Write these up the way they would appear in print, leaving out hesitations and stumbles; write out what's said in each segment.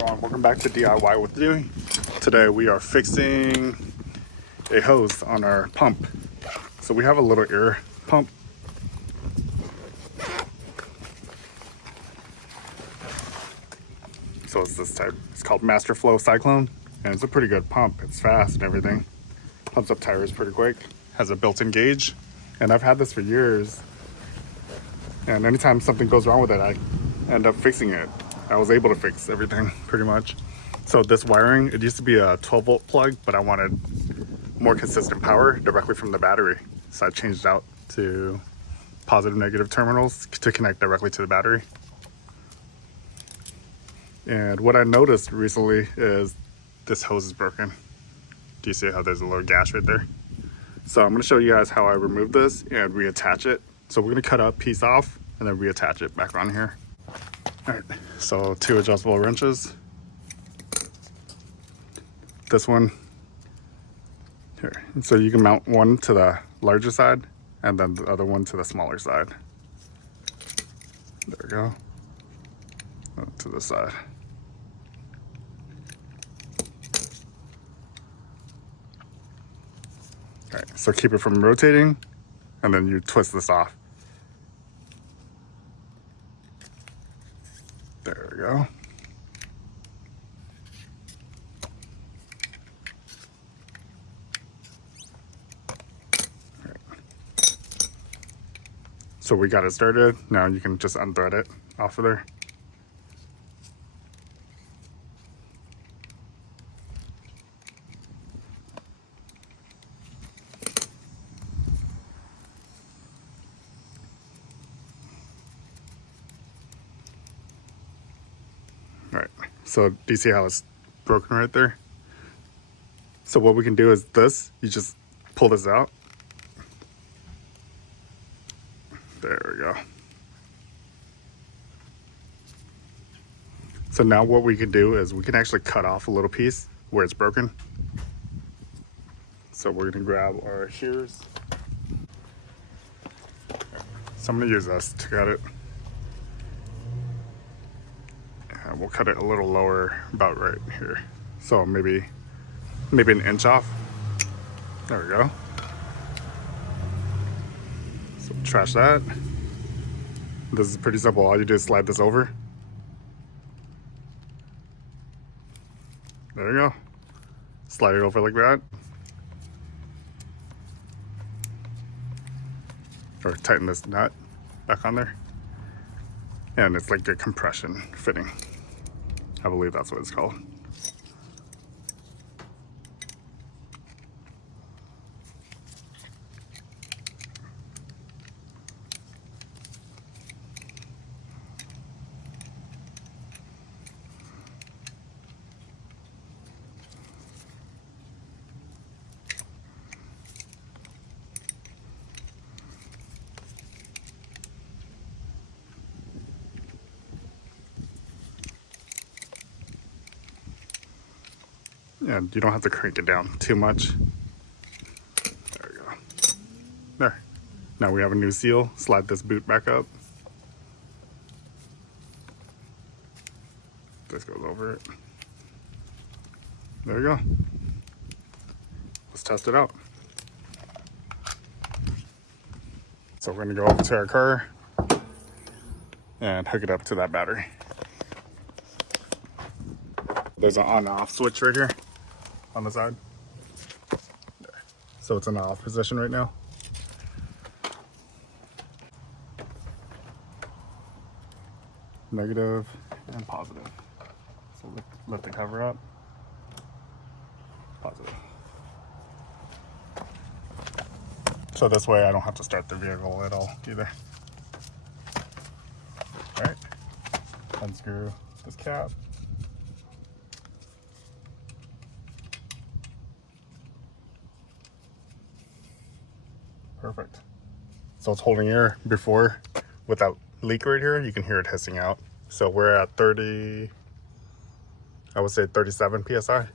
everyone, welcome back to DIY with Dewey. Today we are fixing a hose on our pump. So we have a little air pump. So it's this type. It's called Master Flow Cyclone, and it's a pretty good pump. It's fast and everything. Pumps up tires pretty quick. Has a built-in gauge, and I've had this for years. And anytime something goes wrong with it, I end up fixing it. I was able to fix everything pretty much. So this wiring, it used to be a 12-volt plug, but I wanted more consistent power directly from the battery. So I changed out to positive negative terminals to connect directly to the battery. And what I noticed recently is this hose is broken. Do you see how there's a little gash right there? So I'm gonna show you guys how I remove this and reattach it. So we're gonna cut a piece off and then reattach it back on here. All right, so 2 adjustable wrenches. This one here. So you can mount one to the larger side and then the other one to the smaller side. There we go. To the side. All right, so keep it from rotating and then you twist this off. There we go. So we got it started. Now you can just unthread it off of there. All right, so do you see how it's broken right there? So what we can do is this, you just pull this out. There we go. So now what we can do is we can actually cut off a little piece where it's broken. So we're gonna grab our shears. So I'm gonna use this to cut it. And we'll cut it a little lower, about right here. So maybe an inch off. There we go. So trash that. This is pretty simple. All you do is slide this over. There you go. Slide it over like that. Or tighten this nut back on there. And it's like a compression fitting. I believe that's what it's called. And you don't have to crank it down too much. There we go. There. Now we have a new seal. Slide this boot back up. This goes over it. There you go. Let's test it out. So we're gonna go over to our car and hook it up to that battery. There's an on and off switch right here on the side. So it's in the off position right now. Negative and positive. So lift the cover up. Positive. So this way I don't have to start the vehicle at all either. All right, unscrew this cap. Perfect. So it's holding air before without leak right here. You can hear it hissing out. So we're at 30, I would say 37 PSI.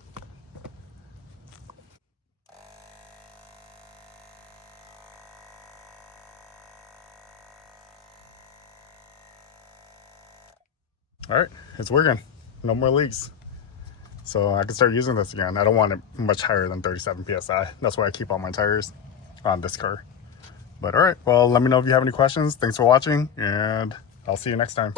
All right, it's working. no more leaks. So I can start using this again. I don't want it much higher than 37 PSI. That's why I keep all my tires on this car. But all right, well, let me know if you have any questions. Thanks for watching, and I'll see you next time.